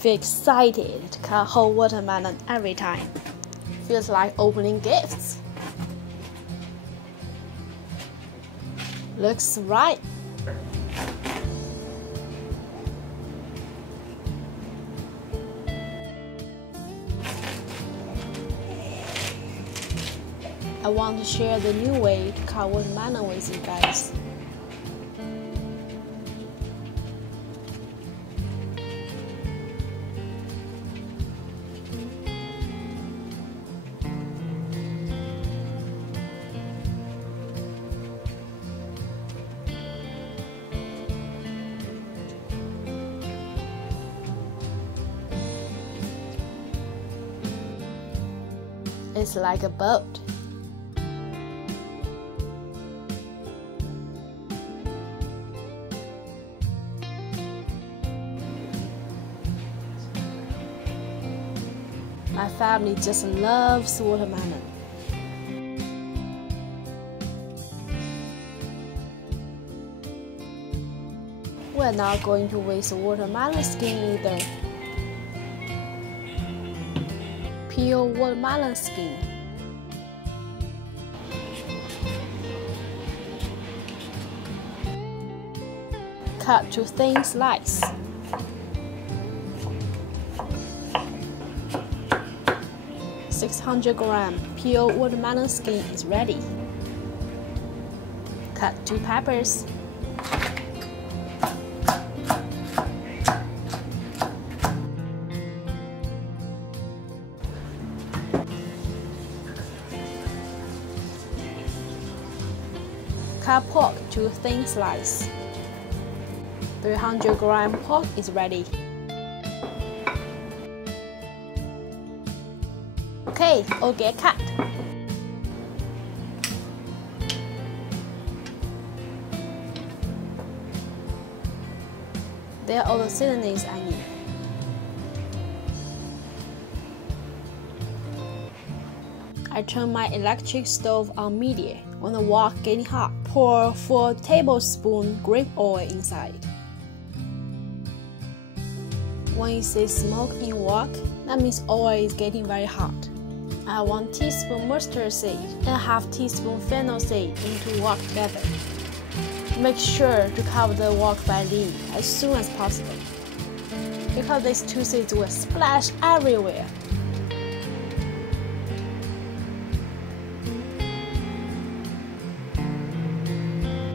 Feel excited to cut whole watermelon every time. Feels like opening gifts. Looks right. I want to share the new way to cut watermelon with you guys. It's like a boat. My family just loves watermelon. We're not going to waste watermelon skin either. Peel watermelon skin. Cut to thin slice. .600g peeled watermelon skin is ready. Cut 2 peppers. Cut pork to thin slice. 300g pork is ready. Okay, all get cut. There are all the seasonings I need. I turn my electric stove on medium. When the wok getting hot, pour 4 tablespoons grape oil inside. When you see smoke in wok, that means oil is getting very hot. Add 1 teaspoon mustard seed and ½ teaspoon fennel seed into wok together. Make sure to cover the wok by lid as soon as possible, because these 2 seeds will splash everywhere.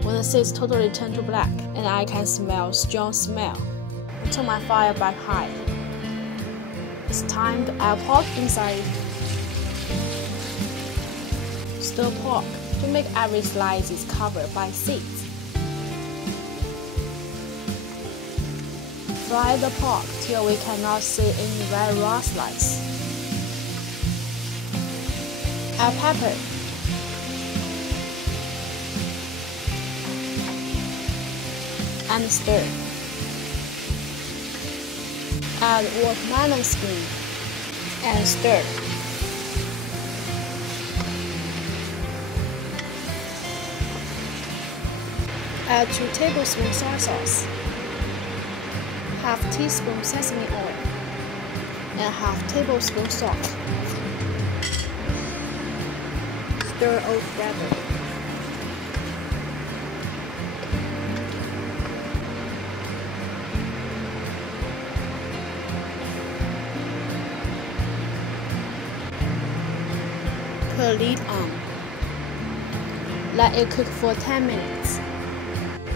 When the seeds totally turn to black and I can smell strong smell, turn my fire back high. It's time to add pork inside. Stir pork to make every slice is covered by seeds. Fry the pork till we cannot see any very raw slice. Add pepper. And stir. Add watermelon skin and stir. Add 2 tablespoons soy sauce, ½ teaspoon sesame oil, and ½ tablespoon salt. Stir all together. Put lid on. Let it cook for 10 minutes.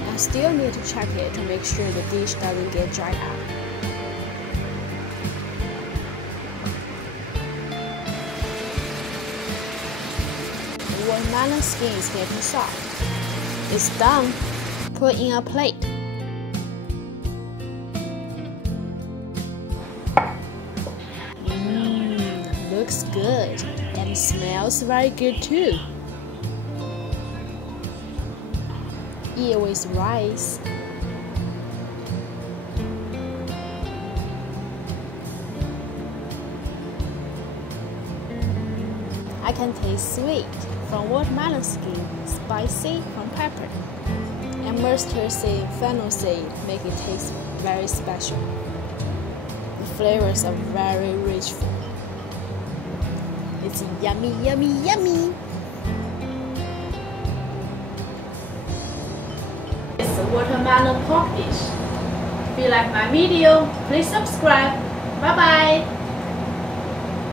I still need to check it to make sure the dish doesn't get dried out. The watermelon skin is getting soft. It's done. Put in a plate. Looks good. And smells very good too. Eat with rice. I can taste sweet from watermelon skin, spicy from pepper, and mustard seed, fennel seed make it taste very special. The flavors are very rich food. It's yummy, yummy, yummy. It's a watermelon pork dish. If you like my video, please subscribe. Bye bye.